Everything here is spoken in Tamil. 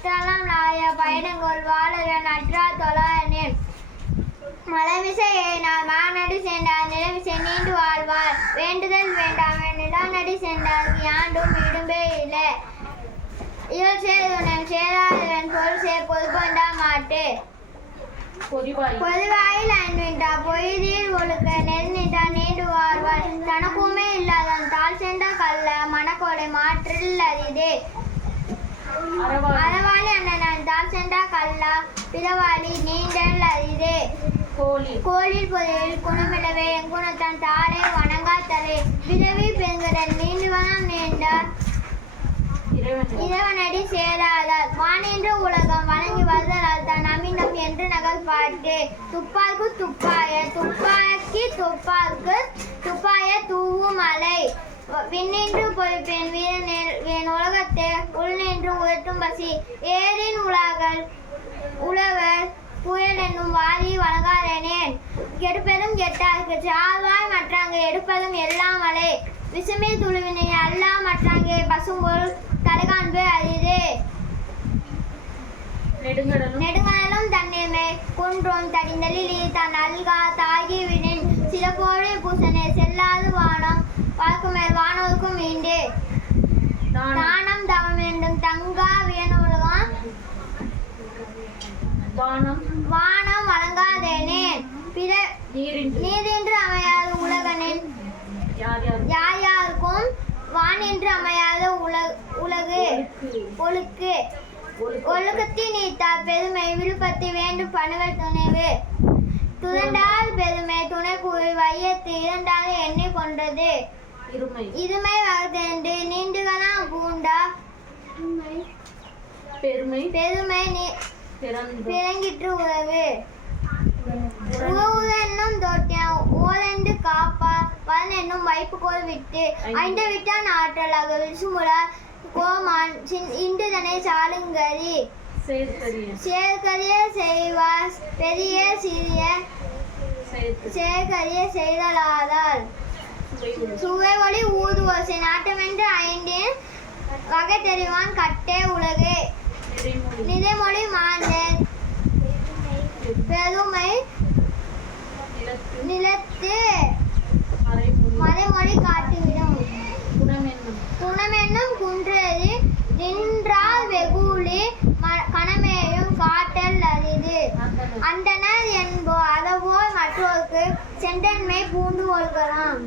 பற்றலாம் நாய பயணங்கொள் வாழக நற்றா தொழாயனேன் மலைமிசை ஏனார் மானடி சென்றார் நிலமிசை நீண்டு வாழ்வார் வேண்டுதல் வேண்டாம் நிலாநடி சென்றார் யாண்டும் இடும்பே இல்லை இவள் சேதுவன் சேராதவன் பொருள் சே பொது கொண்டா மாட்டு பொதுவாயில் அன்பின்றா பொய்தீர் ஒழுக்க நெருநின்றா நீண்டு வாழ்வார் தனக்குமே இல்லாதான் தாழ் சென்ற கல்ல மனக்கோடை மாற்றில் அறிதே அறவாளி அண்ணன் தாழ் சென்ற கல்லா பிறவாளி நீண்டல் அறிதே கோளில் பொதில் குணமிடவே எங்குணத்தான் தாளே வணங்காத்தலே விதவி பெருங்கடல் நீண்டு வனம் நீண்டார் இறைவனடி சேராதார் வானின்று உலகம் வணங்கி வருதலால் தான் அமினம் என்று நகல் பாட்டு துப்பாக்கு துப்பாய துப்பாக்கி துப்பாக்கு துப்பாய தூவு மலை விண்ணின்று பொய்ப்பேன் வீரன் உலகத்தை உள் நின்று உயர்த்தும் பசி ஏரின் உழவர் புயல் என்னும் வாரி வழங்காதேனேன் கெடுப்பதும் கெட்டார்க்கு சாவாய் மற்றாங்க எடுப்பதும் எல்லாம் மலை விசுமே துளுவினை அல்லா மற்றாங்கே பசும்பொருள் தலைகாண்பு அரிதே நெடுங்கடலும் தண்ணீர்மை குன்றும் தடிந்தலிலி தான் அல்கா தாகி விடின் சிறப்போடு பூசனே செல்லாது வானம் வாழ்க்குமேல் வானோருக்கும் மீண்டே தானம் தவம் வேண்டும் தங்கா வியனுலகம் வானம் வழங்காதேனேன் பிற நீரின்று அமையாத உலகனின் யார் யாருக்கும் வானின்று அமையாத உலகு ஒழுக்கு ஒழுக்கத்தி நீத்தார் பெருமை விழுப்பத்தி வேண்டும் பணுவல் துணைவு துறண்டால் பெருமை துணை கூறி வையத்து இரண்டாவது எண்ணி கொண்டது இருமை வகுத்தென்று நீண்டுகலாம் பூண்டா பெருமை பிறங்கிற்று உறவு உறவுதென்னும் தோட்டியம் ஓலென்று காப்பா வலன் என்னும் வைப்புகோல் விட்டு ஐந்து விட்டான் ஆற்றல் அகவில் சுமுலா கோமான் இன்றுதனை சாலுங்கரி சேர்கரிய செய்வார் பெரிய சிறிய சேர்கரிய செய்தலாதால் சுவை ஒளி ஊதுவோசை நாட்டமென்று ஐந்தின் வகை தெரிவான் கட்டே உலகு நிலைமொழி மாந்தர் பெருமை நிலத்து மறைமொழி காட்டிவிடும் குணமென்னும் குன்றது நின்றால் வெகுளி கணமேயும் காட்டல் அரிது அந்தனர் என்போ அதபோல் மற்றோருக்கு சென்றன்மை பூண்டு கொள்கலாம்.